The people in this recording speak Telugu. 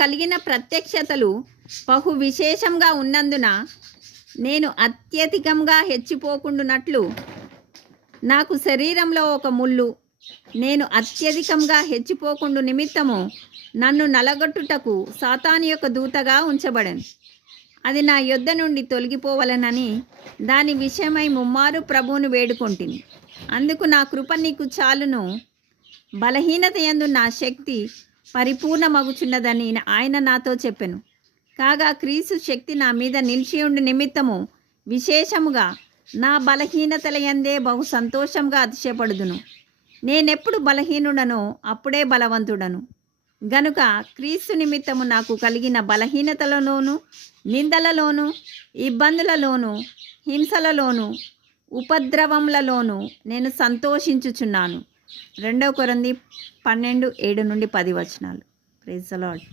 కలిగిన ప్రత్యక్షతలు బహు విశేషంగా ఉన్నందున నేను అత్యధికంగా హెచ్చిపోకుండునట్లు నాకు శరీరంలో ఒక ముళ్ళు, నేను అత్యధికంగా హెచ్చిపోకుండు నిమిత్తము నన్ను నలగొట్టుటకు సాతాను యొక్క దూతగా ఉంచబడను. అది నా యొద్ద నుండి తొలగిపోవలనని దాని విషయమై ముమ్మారు ప్రభువును వేడుకొంటిని. అందుకు నా కృప నీకు చాలును, బలహీనత యందు నా శక్తి పరిపూర్ణమగుచున్నదని ఆయన నాతో చెప్పెను. కాగా క్రీస్తు శక్తి నా మీద నిలిచి ఉండి నిమిత్తము విశేషముగా నా బలహీనతల యందే బహు సంతోషంగా అతిశయపడుదును. నేనెప్పుడు బలహీనుడనో అప్పుడే బలవంతుడను. గనుక క్రీస్తు నిమిత్తము నాకు కలిగిన బలహీనతలలోను, నిందలలోను, ఇబ్బందులలోను, హింసలలోను, ఉపద్రవములలోను నేను సంతోషించుచున్నాను. 2 కొరింథీ 12:7-10 వచనాలు. Praise the lord.